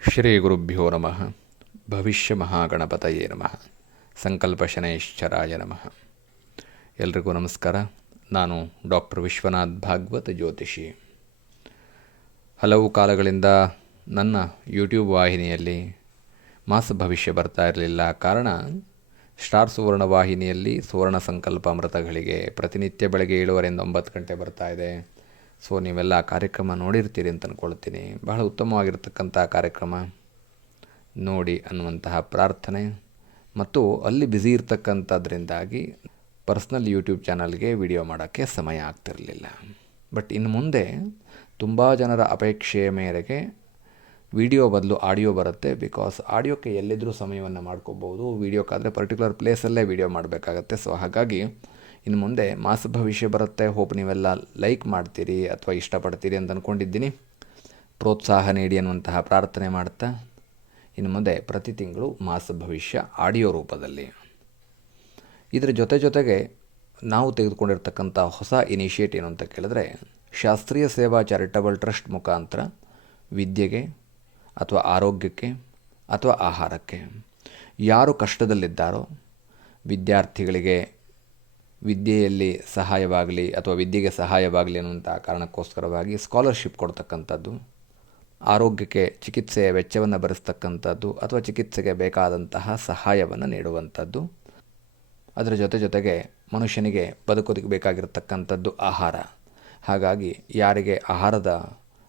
ಶ್ರೀ ಗುರುಭ್ಯೋ ನಮಃ. ಭವಿಷ್ಯ ಮಹಾಗಣಪತಯೇ ನಮಃ. ಸಂಕಲ್ಪ ಶನೈಶ್ಚರಾಯ ನಮಃ. ಎಲ್ರಿಗೂ ನಮಸ್ಕಾರ. ನಾನು ಡಾಕ್ಟರ್ ವಿಶ್ವನಾಥ್ ಭಾಗವತ್, ಜ್ಯೋತಿಷಿ. ಹಲವು ಕಾಲಗಳಿಂದ ನನ್ನ ಯೂಟ್ಯೂಬ್ ವಾಹಿನಿಯಲ್ಲಿ ಮಾಸ ಭವಿಷ್ಯ ಬರ್ತಾ ಇರಲಿಲ್ಲ. ಕಾರಣ, ಸ್ಟಾರ್ ಸುವರ್ಣ ವಾಹಿನಿಯಲ್ಲಿ ಸುವರ್ಣ ಸಂಕಲ್ಪ ಅಮೃತಗಳಿಗೆ ಪ್ರತಿನಿತ್ಯ ಬೆಳಗ್ಗೆ 7:30ರಿಂದ 9 ಗಂಟೆ ಬರ್ತಾ ಇದೆ. ಸೊ ನೀವೆಲ್ಲ ಕಾರ್ಯಕ್ರಮ ನೋಡಿರ್ತೀರಿ ಅಂತ ಅಂದ್ಕೊಳ್ತೀನಿ. ಬಹಳ ಉತ್ತಮವಾಗಿರ್ತಕ್ಕಂಥ ಕಾರ್ಯಕ್ರಮ ನೋಡಿ ಅನ್ನುವಂತಹ ಪ್ರಾರ್ಥನೆ. ಮತ್ತು ಅಲ್ಲಿ ಬ್ಯುಸಿ ಇರ್ತಕ್ಕಂಥದ್ರಿಂದಾಗಿ ಪರ್ಸ್ನಲ್ ಯೂಟ್ಯೂಬ್ ಚಾನಲ್ಗೆ ವಿಡಿಯೋ ಮಾಡೋಕ್ಕೆ ಸಮಯ ಆಗ್ತಿರಲಿಲ್ಲ. ಬಟ್ ಇನ್ನು ಮುಂದೆ ತುಂಬ ಜನರ ಅಪೇಕ್ಷೆಯ ಮೇರೆಗೆ ವಿಡಿಯೋ ಬದಲು ಆಡಿಯೋ ಬರುತ್ತೆ. ಬಿಕಾಸ್ ಆಡಿಯೋಕ್ಕೆ ಎಲ್ಲಿದ್ದರೂ ಸಮಯವನ್ನು ಮಾಡ್ಕೋಬೋದು, ವೀಡಿಯೋಕ್ಕಾದರೆ ಪರ್ಟಿಕ್ಯುಲರ್ ಪ್ಲೇಸಲ್ಲೇ ವಿಡಿಯೋ ಮಾಡಬೇಕಾಗತ್ತೆ. ಸೊ ಹಾಗಾಗಿ ಇನ್ನು ಮುಂದೆ ಮಾಸ ಭವಿಷ್ಯ ಬರುತ್ತೆ. ಹೋಪ್ ನೀವೆಲ್ಲ ಲೈಕ್ ಮಾಡ್ತೀರಿ ಅಥವಾ ಇಷ್ಟಪಡ್ತೀರಿ ಅಂತ ಅಂದ್ಕೊಂಡಿದ್ದೀನಿ. ಪ್ರೋತ್ಸಾಹ ನೀಡಿ ಅನ್ನುವಂತಹ ಪ್ರಾರ್ಥನೆ ಮಾಡ್ತಾ, ಇನ್ನು ಮುಂದೆ ಪ್ರತಿ ತಿಂಗಳು ಮಾಸ ಭವಿಷ್ಯ ಆಡಿಯೋ ರೂಪದಲ್ಲಿ. ಇದರ ಜೊತೆಗೆ ನಾವು ತೆಗೆದುಕೊಂಡಿರ್ತಕ್ಕಂಥ ಹೊಸ ಇನಿಷಿಯೇಟಿವ್ ಏನು ಅಂತ ಕೇಳಿದ್ರೆ, ಶಾಸ್ತ್ರೀಯ ಸೇವಾ ಚಾರಿಟಬಲ್ ಟ್ರಸ್ಟ್ ಮುಖಾಂತರ ವಿದ್ಯೆಗೆ ಅಥವಾ ಆರೋಗ್ಯಕ್ಕೆ ಅಥವಾ ಆಹಾರಕ್ಕೆ ಯಾರು ಕಷ್ಟದಲ್ಲಿದ್ದಾರೋ ವಿದ್ಯಾರ್ಥಿಗಳಿಗೆ ವಿದ್ಯೆಯಲ್ಲಿ ಸಹಾಯವಾಗಲಿ ಅಥವಾ ವಿದ್ಯೆಗೆ ಸಹಾಯವಾಗಲಿ ಅನ್ನುವಂಥ ಕಾರಣಕ್ಕೋಸ್ಕರವಾಗಿ ಸ್ಕಾಲರ್ಶಿಪ್ ಕೊಡ್ತಕ್ಕಂಥದ್ದು, ಆರೋಗ್ಯಕ್ಕೆ ಚಿಕಿತ್ಸೆಯ ವೆಚ್ಚವನ್ನು ಭರಿಸ್ತಕ್ಕಂಥದ್ದು ಅಥವಾ ಚಿಕಿತ್ಸೆಗೆ ಬೇಕಾದಂತಹ ಸಹಾಯವನ್ನು ನೀಡುವಂಥದ್ದು. ಅದರ ಜೊತೆಗೆ ಮನುಷ್ಯನಿಗೆ ಬದುಕೋದಕ್ಕೆ ಬೇಕಾಗಿರ್ತಕ್ಕಂಥದ್ದು ಆಹಾರ. ಹಾಗಾಗಿ ಯಾರಿಗೆ ಆಹಾರದ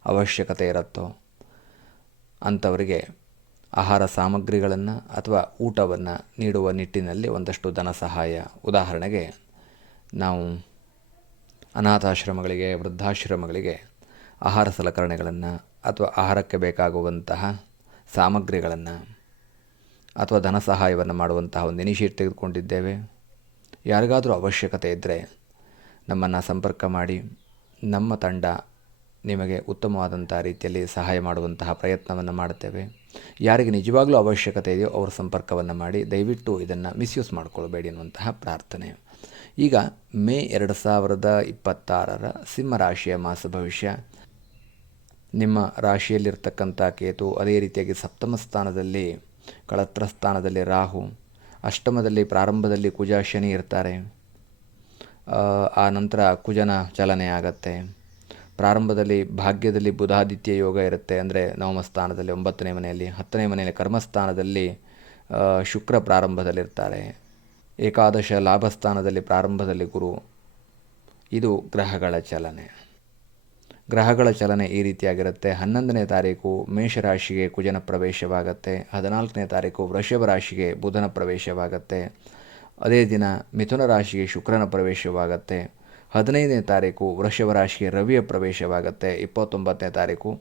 ಅವಶ್ಯಕತೆ ಇರುತ್ತೋ ಅಂಥವರಿಗೆ ಆಹಾರ ಸಾಮಗ್ರಿಗಳನ್ನು ಅಥವಾ ಊಟವನ್ನು ನೀಡುವ ನಿಟ್ಟಿನಲ್ಲಿ ಒಂದಷ್ಟು ಧನ ಸಹಾಯ. ಉದಾಹರಣೆಗೆ, ನಾವು ಅನಾಥಾಶ್ರಮಗಳಿಗೆ, ವೃದ್ಧಾಶ್ರಮಗಳಿಗೆ ಆಹಾರ ಸಲಕರಣೆಗಳನ್ನು ಅಥವಾ ಆಹಾರಕ್ಕೆ ಬೇಕಾಗುವಂತಹ ಸಾಮಗ್ರಿಗಳನ್ನು ಅಥವಾ ಧನ ಸಹಾಯವನ್ನು ಮಾಡುವಂತಹ ಒಂದು ಇನಿಷಿಯೇಟಿವ್ ತೆಗೆದುಕೊಂಡಿದ್ದೇವೆ. ಯಾರಿಗಾದರೂ ಅವಶ್ಯಕತೆ ಇದ್ದರೆ ನಮ್ಮನ್ನು ಸಂಪರ್ಕ ಮಾಡಿ, ನಮ್ಮ ತಂಡ ನಿಮಗೆ ಉತ್ತಮವಾದಂಥ ರೀತಿಯಲ್ಲಿ ಸಹಾಯ ಮಾಡುವಂತಹ ಪ್ರಯತ್ನವನ್ನು ಮಾಡುತ್ತೇವೆ. ಯಾರಿಗೆ ನಿಜವಾಗಲೂ ಅವಶ್ಯಕತೆ ಇದೆಯೋ ಅವರ ಸಂಪರ್ಕವನ್ನು ಮಾಡಿ. ದಯವಿಟ್ಟು ಇದನ್ನು ಮಿಸ್ಯೂಸ್ ಮಾಡಿಕೊಳ್ಬೇಡಿ ಅನ್ನುವಂತಹ ಪ್ರಾರ್ಥನೆ. ಈಗ ಮೇ 2026 ಸಿಂಹರಾಶಿಯ ಮಾಸ ಭವಿಷ್ಯ. ನಿಮ್ಮ ರಾಶಿಯಲ್ಲಿರ್ತಕ್ಕಂಥ ಕೇತು, ಅದೇ ರೀತಿಯಾಗಿ ಸಪ್ತಮ ಸ್ಥಾನದಲ್ಲಿ ಕಳತ್ರ ಸ್ಥಾನದಲ್ಲಿ ರಾಹು, ಅಷ್ಟಮದಲ್ಲಿ ಪ್ರಾರಂಭದಲ್ಲಿ ಕುಜ ಶನಿ ಇರ್ತಾರೆ. ಆ ನಂತರ ಕುಜನ ಚಲನೆ ಆಗತ್ತೆ. ಪ್ರಾರಂಭದಲ್ಲಿ ಭಾಗ್ಯದಲ್ಲಿ ಬುಧಾದಿತ್ಯ ಯೋಗ ಇರುತ್ತೆ. ಅಂದರೆ ನವಮ ಸ್ಥಾನದಲ್ಲಿ 9ನೇ ಮನೆಯಲ್ಲಿ, 10ನೇ ಮನೆಯಲ್ಲಿ ಕರ್ಮಸ್ಥಾನದಲ್ಲಿ ಶುಕ್ರ ಪ್ರಾರಂಭದಲ್ಲಿರ್ತಾರೆ. ಏಕಾದಶ ಲಾಭಸ್ಥಾನದಲ್ಲಿ ಪ್ರಾರಂಭದಲ್ಲಿ ಗುರು. ಇದು ಗ್ರಹಗಳ ಚಲನೆ. ಗ್ರಹಗಳ ಚಲನೆ ಈ ರೀತಿಯಾಗಿರುತ್ತೆ. 11ನೇ ತಾರೀಕು ಮೇಷರಾಶಿಗೆ ಕುಜನ ಪ್ರವೇಶವಾಗತ್ತೆ. 14ನೇ ತಾರೀಕು ವೃಷಭ ರಾಶಿಗೆ ಬುಧನ ಪ್ರವೇಶವಾಗತ್ತೆ. ಅದೇ ದಿನ ಮಿಥುನ ರಾಶಿಗೆ ಶುಕ್ರನ ಪ್ರವೇಶವಾಗತ್ತೆ. 15ನೇ ತಾರೀಕು ವೃಷಭ ರಾಶಿಗೆ ರವಿಯ ಪ್ರವೇಶವಾಗುತ್ತೆ. 29ನೇ ತಾರೀಕು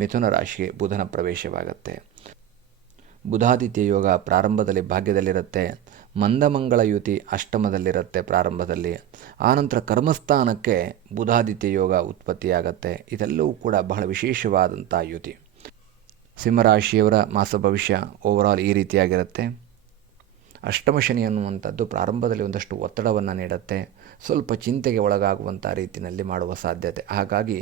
ಮಿಥುನ ರಾಶಿಗೆ ಬುಧನ ಪ್ರವೇಶವಾಗುತ್ತೆ. ಬುಧಾದಿತ್ಯ ಯೋಗ ಪ್ರಾರಂಭದಲ್ಲಿ ಭಾಗ್ಯದಲ್ಲಿರುತ್ತೆ. ಮಂದಮಂಗಳ ಯುತಿ ಅಷ್ಟಮದಲ್ಲಿರುತ್ತೆ ಪ್ರಾರಂಭದಲ್ಲಿ. ಆನಂತರ ಕರ್ಮಸ್ಥಾನಕ್ಕೆ ಬುಧಾದಿತ್ಯ ಯೋಗ ಉತ್ಪತ್ತಿಯಾಗತ್ತೆ. ಇದೆಲ್ಲವೂ ಕೂಡ ಬಹಳ ವಿಶೇಷವಾದಂಥ ಯುತಿ. ಸಿಂಹರಾಶಿಯವರ ಮಾಸ ಭವಿಷ್ಯ ಓವರಾಲ್ ಈ ರೀತಿಯಾಗಿರುತ್ತೆ. ಅಷ್ಟಮ ಶನಿ ಅನ್ನುವಂಥದ್ದು ಪ್ರಾರಂಭದಲ್ಲಿ ಒಂದಷ್ಟು ಒತ್ತಡವನ್ನು ನೀಡುತ್ತೆ. ಸ್ವಲ್ಪ ಚಿಂತೆಗೆ ಒಳಗಾಗುವಂಥ ರೀತಿಯಲ್ಲಿ ಮಾಡುವ ಸಾಧ್ಯತೆ. ಹಾಗಾಗಿ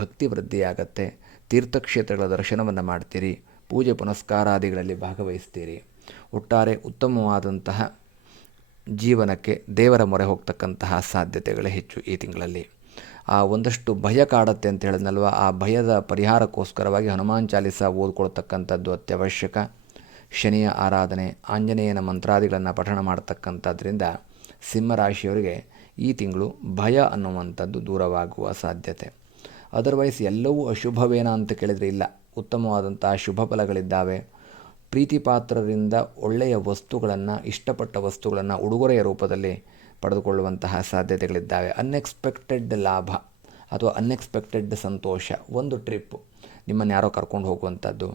ಭಕ್ತಿ ವೃದ್ಧಿಯಾಗತ್ತೆ. ತೀರ್ಥಕ್ಷೇತ್ರಗಳ ದರ್ಶನವನ್ನು ಮಾಡ್ತೀರಿ. ಪೂಜೆ ಪುನಸ್ಕಾರಾದಿಗಳಲ್ಲಿ ಭಾಗವಹಿಸ್ತೀರಿ. ಒಟ್ಟಾರೆ ಉತ್ತಮವಾದಂತಹ ಜೀವನಕ್ಕೆ ದೇವರ ಮೊರೆ ಹೋಗ್ತಕ್ಕಂತಹ ಸಾಧ್ಯತೆಗಳೇ ಹೆಚ್ಚು ಈ ತಿಂಗಳಲ್ಲಿ. ಆ ಒಂದಷ್ಟು ಭಯ ಕಾಡತ್ತೆ ಅಂತ ಹೇಳಿದ್ನಲ್ವ, ಆ ಭಯದ ಪರಿಹಾರಕ್ಕೋಸ್ಕರವಾಗಿ ಹನುಮಾನ್ ಚಾಲಿಸ ಓದ್ಕೊಳ್ತಕ್ಕಂಥದ್ದು ಅತ್ಯವಶ್ಯಕ. ಶನಿಯ ಆರಾಧನೆ, ಆಂಜನೇಯನ ಮಂತ್ರಾದಿಗಳನ್ನು ಪಠಣ ಮಾಡ್ತಕ್ಕಂಥದ್ರಿಂದ ಸಿಂಹರಾಶಿಯವರಿಗೆ ಈ ತಿಂಗಳು ಭಯ ಅನ್ನುವಂಥದ್ದು ದೂರವಾಗುವ ಸಾಧ್ಯತೆ. ಅದರ್ವೈಸ್ ಎಲ್ಲವೂ ಅಶುಭವೇನ ಅಂತ ಕೇಳಿದರೆ ಇಲ್ಲ, ಉತ್ತಮವಾದಂಥ ಶುಭ ಫಲಗಳಿದ್ದಾವೆ. ಪ್ರೀತಿ ಪಾತ್ರರಿಂದ ಒಳ್ಳೆಯ ವಸ್ತುಗಳನ್ನು, ಇಷ್ಟಪಟ್ಟ ವಸ್ತುಗಳನ್ನು ಉಡುಗೊರೆಯ ರೂಪದಲ್ಲಿ ಪಡೆದುಕೊಳ್ಳುವಂತಹ ಸಾಧ್ಯತೆಗಳಿದ್ದಾವೆ. ಅನ್ಎಕ್ಸ್ಪೆಕ್ಟೆಡ್ ಲಾಭ ಅಥವಾ ಅನ್ಎಕ್ಸ್ಪೆಕ್ಟೆಡ್ ಸಂತೋಷ. ಒಂದು ಟ್ರಿಪ್ಪು, ನಿಮ್ಮನ್ನು ಯಾರೋ ಕರ್ಕೊಂಡು ಹೋಗುವಂಥದ್ದು,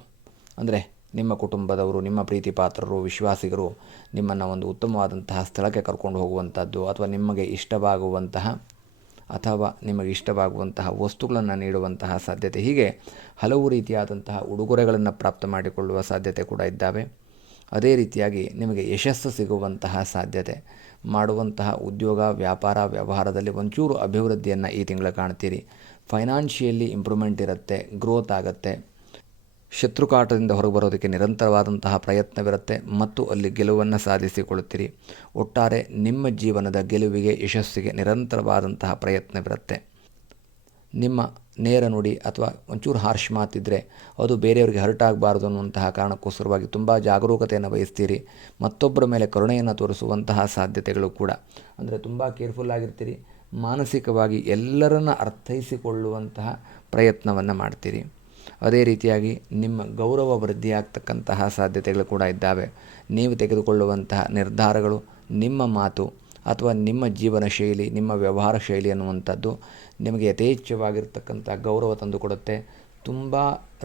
ಅಂದರೆ ನಿಮ್ಮ ಕುಟುಂಬದವರು, ನಿಮ್ಮ ಪ್ರೀತಿ ಪಾತ್ರರು, ವಿಶ್ವಾಸಿಗರು ನಿಮ್ಮನ್ನು ಒಂದು ಉತ್ತಮವಾದಂತಹ ಸ್ಥಳಕ್ಕೆ ಕರ್ಕೊಂಡು ಹೋಗುವಂಥದ್ದು, ಅಥವಾ ನಿಮಗೆ ಇಷ್ಟವಾಗುವಂತಹ ವಸ್ತುಗಳನ್ನು ನೀಡುವಂತಹ ಸಾಧ್ಯತೆ. ಹೀಗೆ ಹಲವು ರೀತಿಯಾದಂತಹ ಉಡುಗೊರೆಗಳನ್ನು ಪ್ರಾಪ್ತ ಮಾಡಿಕೊಳ್ಳುವ ಸಾಧ್ಯತೆ ಕೂಡ ಇದ್ದಾವೆ. ಅದೇ ರೀತಿಯಾಗಿ ನಿಮಗೆ ಯಶಸ್ಸು ಸಿಗುವಂತಹ ಸಾಧ್ಯತೆ. ಮಾಡುವಂತಹ ಉದ್ಯೋಗ, ವ್ಯಾಪಾರ, ವ್ಯವಹಾರದಲ್ಲಿ ಒಂಚೂರು ಅಭಿವೃದ್ಧಿಯನ್ನು ಈ ತಿಂಗಳು ಕಾಣ್ತೀರಿ. ಫೈನಾನ್ಷಿಯಲಿ ಇಂಪ್ರೂವ್ಮೆಂಟ್ ಇರುತ್ತೆ, ಗ್ರೋತ್ ಆಗುತ್ತೆ. ಶತ್ರುಕಾಟದಿಂದ ಹೊರಬರೋದಕ್ಕೆ ನಿರಂತರವಾದಂತಹ ಪ್ರಯತ್ನವಿರುತ್ತೆ ಮತ್ತು ಅಲ್ಲಿ ಗೆಲುವನ್ನು ಸಾಧಿಸಿಕೊಳ್ಳುತ್ತೀರಿ. ಒಟ್ಟಾರೆ ನಿಮ್ಮ ಜೀವನದ ಗೆಲುವಿಗೆ, ಯಶಸ್ಸಿಗೆ ನಿರಂತರವಾದಂತಹ ಪ್ರಯತ್ನವಿರುತ್ತೆ. ನಿಮ್ಮ ನೇರ ನುಡಿ ಅಥವಾ ಒಂಚೂರು ಹಾರ್ಷ್ ಮಾತಿದ್ದರೆ ಅದು ಬೇರೆಯವರಿಗೆ ಹರ್ಟ್ ಆಗಬಾರ್ದು ಅನ್ನುವಂತಹ ಕಾರಣಕ್ಕೋಸ್ಕರವಾಗಿ ತುಂಬ ಜಾಗರೂಕತೆಯನ್ನು ವಹಿಸ್ತೀರಿ. ಮತ್ತೊಬ್ಬರ ಮೇಲೆ ಕರುಣೆಯನ್ನು ತೋರಿಸುವಂತಹ ಸಾಧ್ಯತೆಗಳು ಕೂಡ, ಅಂದರೆ ತುಂಬ ಕೇರ್ಫುಲ್ ಆಗಿರ್ತೀರಿ. ಮಾನಸಿಕವಾಗಿ ಎಲ್ಲರನ್ನ ಅರ್ಥೈಸಿಕೊಳ್ಳುವಂತಹ ಪ್ರಯತ್ನವನ್ನು ಮಾಡ್ತೀರಿ. ಅದೇ ರೀತಿಯಾಗಿ ನಿಮ್ಮ ಗೌರವ ವೃದ್ಧಿಯಾಗ್ತಕ್ಕಂತಹ ಸಾಧ್ಯತೆಗಳು ಕೂಡ ಇದ್ದಾವೆ. ನೀವು ತೆಗೆದುಕೊಳ್ಳುವಂತಹ ನಿರ್ಧಾರಗಳು, ನಿಮ್ಮ ಮಾತು ಅಥವಾ ನಿಮ್ಮ ಜೀವನ ಶೈಲಿ, ನಿಮ್ಮ ವ್ಯವಹಾರ ಶೈಲಿ ಅನ್ನುವಂಥದ್ದು ನಿಮಗೆ ಯಥೇಚ್ಛವಾಗಿರ್ತಕ್ಕಂಥ ಗೌರವ ತಂದುಕೊಡುತ್ತೆ. ತುಂಬ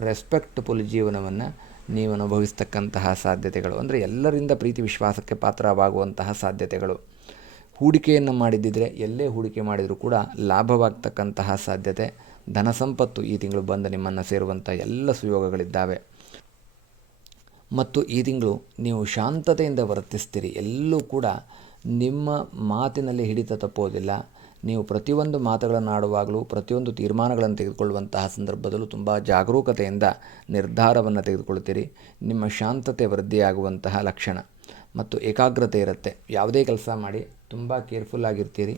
ರೆಸ್ಪೆಕ್ಟ್ಫುಲ್ ಜೀವನವನ್ನು ನೀವು ಅನುಭವಿಸ್ತಕ್ಕಂತಹ ಸಾಧ್ಯತೆಗಳು, ಅಂದರೆ ಎಲ್ಲರಿಂದ ಪ್ರೀತಿ ವಿಶ್ವಾಸಕ್ಕೆ ಪಾತ್ರವಾಗುವಂತಹ ಸಾಧ್ಯತೆಗಳು. ಹೂಡಿಕೆಯನ್ನು ಮಾಡಿದ್ದಿದ್ರೆ ಎಲ್ಲೇ ಹೂಡಿಕೆ ಮಾಡಿದರೂ ಕೂಡ ಲಾಭವಾಗ್ತಕ್ಕಂತಹ ಸಾಧ್ಯತೆ, ಧನ ಸಂಪತ್ತು ಈ ತಿಂಗಳು ಬಂದು ನಿಮ್ಮನ್ನು ಸೇರುವಂಥ ಎಲ್ಲ ಸುಯೋಗಗಳಿದ್ದಾವೆ. ಮತ್ತು ಈ ತಿಂಗಳು ನೀವು ಶಾಂತತೆಯಿಂದ ವರ್ತಿಸ್ತೀರಿ. ಎಲ್ಲೂ ಕೂಡ ನಿಮ್ಮ ಮಾತಿನಲ್ಲಿ ಹಿಡಿತ ತಪ್ಪೋದಿಲ್ಲ. ನೀವು ಪ್ರತಿಯೊಂದು ಮಾತುಗಳನ್ನು ಆಡುವಾಗಲೂ, ಪ್ರತಿಯೊಂದು ತೀರ್ಮಾನಗಳನ್ನು ತೆಗೆದುಕೊಳ್ಳುವಂತಹ ಸಂದರ್ಭದಲ್ಲೂ ತುಂಬ ಜಾಗರೂಕತೆಯಿಂದ ನಿರ್ಧಾರವನ್ನು ತೆಗೆದುಕೊಳ್ತೀರಿ. ನಿಮ್ಮ ಶಾಂತತೆ ವೃದ್ಧಿಯಾಗುವಂತಹ ಲಕ್ಷಣ ಮತ್ತು ಏಕಾಗ್ರತೆ ಇರುತ್ತೆ. ಯಾವುದೇ ಕೆಲಸ ಮಾಡಿ ತುಂಬ ಕೇರ್ಫುಲ್ ಆಗಿರ್ತೀರಿ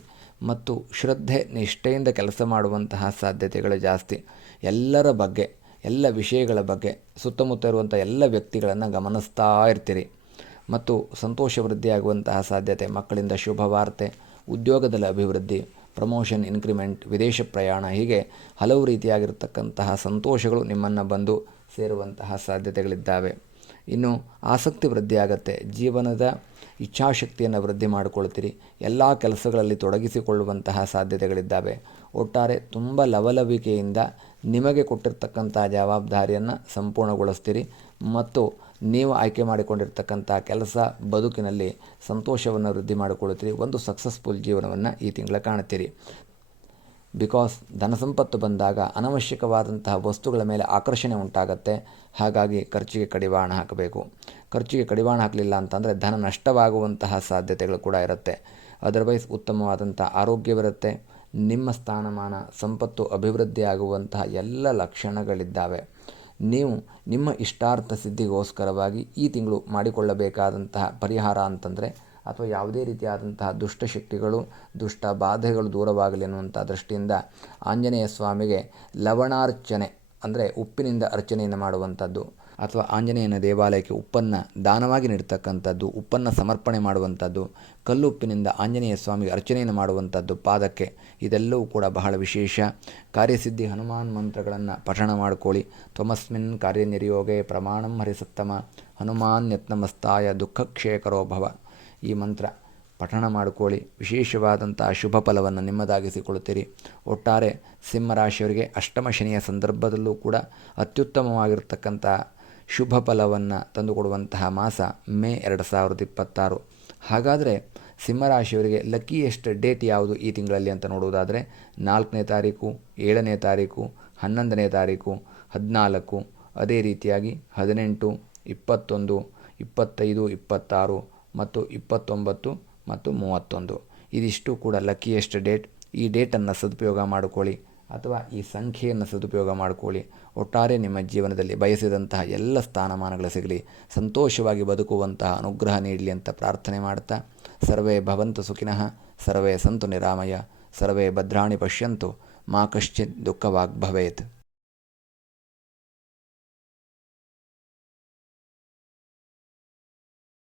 ಮತ್ತು ಶ್ರದ್ಧೆ ನಿಷ್ಠೆಯಿಂದ ಕೆಲಸ ಮಾಡುವಂತಹ ಸಾಧ್ಯತೆಗಳು ಜಾಸ್ತಿ. ಎಲ್ಲರ ಬಗ್ಗೆ, ಎಲ್ಲ ವಿಷಯಗಳ ಬಗ್ಗೆ, ಸುತ್ತಮುತ್ತ ಇರುವಂಥ ಎಲ್ಲ ವ್ಯಕ್ತಿಗಳನ್ನು ಗಮನಿಸ್ತಾ ಇರ್ತೀರಿ ಮತ್ತು ಸಂತೋಷ ವೃದ್ಧಿಯಾಗುವಂತಹ ಸಾಧ್ಯತೆ. ಮಕ್ಕಳಿಂದ ಶುಭ ವಾರ್ತೆ, ಉದ್ಯೋಗದಲ್ಲಿ ಅಭಿವೃದ್ಧಿ, ಪ್ರಮೋಷನ್, ಇನ್ಕ್ರಿಮೆಂಟ್, ವಿದೇಶ ಪ್ರಯಾಣ, ಹೀಗೆ ಹಲವು ರೀತಿಯಾಗಿರ್ತಕ್ಕಂತಹ ಸಂತೋಷಗಳು ನಿಮ್ಮನ್ನು ಬಂದು ಸೇರುವಂತಹ ಸಾಧ್ಯತೆಗಳಿದ್ದಾವೆ. ಇನ್ನು ಆಸಕ್ತಿ ವೃದ್ಧಿಯಾಗತ್ತೆ. ಜೀವನದ ಇಚ್ಛಾಶಕ್ತಿಯನ್ನು ವೃದ್ಧಿ ಮಾಡಿಕೊಳ್ತೀರಿ. ಎಲ್ಲ ಕೆಲಸಗಳಲ್ಲಿ ತೊಡಗಿಸಿಕೊಳ್ಳುವಂತಹ ಸಾಧ್ಯತೆಗಳಿದ್ದಾವೆ. ಒಟ್ಟಾರೆ ತುಂಬ ಲವಲವಿಕೆಯಿಂದ ನಿಮಗೆ ಕೊಟ್ಟಿರ್ತಕ್ಕಂಥ ಜವಾಬ್ದಾರಿಯನ್ನು ಸಂಪೂರ್ಣಗೊಳಿಸ್ತೀರಿ ಮತ್ತು ನೀವು ಆಯ್ಕೆ ಮಾಡಿಕೊಂಡಿರ್ತಕ್ಕಂಥ ಕೆಲಸ, ಬದುಕಿನಲ್ಲಿ ಸಂತೋಷವನ್ನು ವೃದ್ಧಿ ಮಾಡಿಕೊಳ್ಳುತ್ತೀರಿ. ಒಂದು ಸಕ್ಸಸ್ಫುಲ್ ಜೀವನವನ್ನು ಈ ತಿಂಗಳ ಕಾಣುತ್ತೀರಿ. ಬಿಕಾಸ್ ಧನ ಸಂಪತ್ತು ಬಂದಾಗ ಅನವಶ್ಯಕವಾದಂತಹ ವಸ್ತುಗಳ ಮೇಲೆ ಆಕರ್ಷಣೆ ಉಂಟಾಗತ್ತೆ. ಹಾಗಾಗಿ ಖರ್ಚಿಗೆ ಕಡಿವಾಣ ಹಾಕಬೇಕು. ಖರ್ಚಿಗೆ ಕಡಿವಾಣ ಹಾಕಲಿಲ್ಲ ಅಂತಂದರೆ ಧನ ನಷ್ಟವಾಗುವಂತಹ ಸಾಧ್ಯತೆಗಳು ಕೂಡ ಇರುತ್ತೆ. ಅದರ್ವೈಸ್ ಉತ್ತಮವಾದಂಥ ಆರೋಗ್ಯವಿರುತ್ತೆ. ನಿಮ್ಮ ಸ್ಥಾನಮಾನ, ಸಂಪತ್ತು ಅಭಿವೃದ್ಧಿ ಆಗುವಂತಹ ಎಲ್ಲ ಲಕ್ಷಣಗಳಿದ್ದಾವೆ. ನೀವು ನಿಮ್ಮ ಇಷ್ಟಾರ್ಥ ಸಿದ್ಧಿಗೋಸ್ಕರವಾಗಿ ಈ ತಿಂಗಳು ಮಾಡಿಕೊಳ್ಳಬೇಕಾದಂತಹ ಪರಿಹಾರ ಅಂತಂದರೆ, ಅಥವಾ ಯಾವುದೇ ರೀತಿಯಾದಂತಹ ದುಷ್ಟಶಕ್ತಿಗಳು, ದುಷ್ಟ ಬಾಧೆಗಳು ದೂರವಾಗಲಿ ಅನ್ನುವಂಥ ದೃಷ್ಟಿಯಿಂದ ಆಂಜನೇಯ ಸ್ವಾಮಿಗೆ ಲವಣಾರ್ಚನೆ, ಅಂದರೆ ಉಪ್ಪಿನಿಂದ ಅರ್ಚನೆಯನ್ನು ಮಾಡುವಂಥದ್ದು, ಅಥವಾ ಆಂಜನೇಯನ ದೇವಾಲಯಕ್ಕೆ ಉಪ್ಪನ್ನು ದಾನವಾಗಿ ನೀಡ್ತಕ್ಕಂಥದ್ದು, ಉಪ್ಪನ್ನು ಸಮರ್ಪಣೆ ಮಾಡುವಂಥದ್ದು, ಕಲ್ಲುಪ್ಪಿನಿಂದ ಆಂಜನೇಯ ಸ್ವಾಮಿಗೆ ಅರ್ಚನೆಯನ್ನು ಮಾಡುವಂಥದ್ದು ಪಾದಕ್ಕೆ, ಇದೆಲ್ಲವೂ ಕೂಡ ಬಹಳ ವಿಶೇಷ. ಕಾರ್ಯಸಿದ್ಧಿ ಹನುಮಾನ್ ಮಂತ್ರಗಳನ್ನು ಪಠಣ ಮಾಡಿಕೊಳ್ಳಿ. ತ್ವಮಸ್ಮಿನ್ ಕಾರ್ಯನಿರ್ಯೋಗೇ ಪ್ರಮಾಣಂ ಹರಿಸತ್ತಮ ಹನುಮಾನ್ ಯತ್ನಮಸ್ತಾಯ ದುಃಖಕ್ಷೇಕರೋ ಭವ. ಈ ಮಂತ್ರ ಪಠಣ ಮಾಡಿಕೊಳ್ಳಿ. ವಿಶೇಷವಾದಂಥ ಶುಭ ಫಲವನ್ನು ನಿಮ್ಮದಾಗಿಸಿಕೊಳ್ಳುತ್ತೀರಿ. ಒಟ್ಟಾರೆ ಸಿಂಹರಾಶಿಯವರಿಗೆ ಅಷ್ಟಮ ಶನಿಯ ಸಂದರ್ಭದಲ್ಲೂ ಕೂಡ ಅತ್ಯುತ್ತಮವಾಗಿರ್ತಕ್ಕಂಥ ಶುಭ ಫಲವನ್ನು ತಂದುಕೊಡುವಂತಹ ಮಾಸ ಮೇ 2026. ಹಾಗಾದರೆ ಸಿಂಹರಾಶಿಯವರಿಗೆ ಲಕ್ಕಿಯೆಸ್ಟ್ ಡೇಟ್ ಯಾವುದು ಈ ತಿಂಗಳಲ್ಲಿ ಅಂತ ನೋಡುವುದಾದರೆ 4ನೇ ತಾರೀಕು, 7ನೇ ತಾರೀಕು, 11ನೇ ತಾರೀಕು, 14, ಅದೇ ರೀತಿಯಾಗಿ 18, 21, 25, 26 ಮತ್ತು 29 ಮತ್ತು 31. ಇದಿಷ್ಟು ಕೂಡ ಲಕ್ಕಿಯೆಸ್ಟ್ ಡೇಟ್. ಈ ಡೇಟನ್ನು ಸದುಪಯೋಗ ಮಾಡಿಕೊಳ್ಳಿ ಅಥವಾ ಈ ಸಂಖ್ಯೆಯನ್ನು ಸದುಪಯೋಗ ಮಾಡಿಕೊಳ್ಳಿ. ಒಟ್ಟಾರೆ ನಿಮ್ಮ ಜೀವನದಲ್ಲಿ ಬಯಸಿದಂತಹ ಎಲ್ಲ ಸ್ಥಾನಮಾನಗಳು ಸಿಗಲಿ, ಸಂತೋಷವಾಗಿ ಬದುಕುವಂತಹ ಅನುಗ್ರಹ ನೀಡಲಿ ಅಂತ ಪ್ರಾರ್ಥನೆ ಮಾಡ್ತಾ, ಸರ್ವೇ ಭವಂತು ಸುಖಿನಃ, ಸರ್ವೇ ಸಂತು ನಿರಾಮಯ, ಸರ್ವೇ ಭದ್ರಾಣಿ ಪಶ್ಯಂತು, ಮಾ ಕಶ್ಚಿತ್ ದುಃಖವಾಗ್ ಭವೇತ್.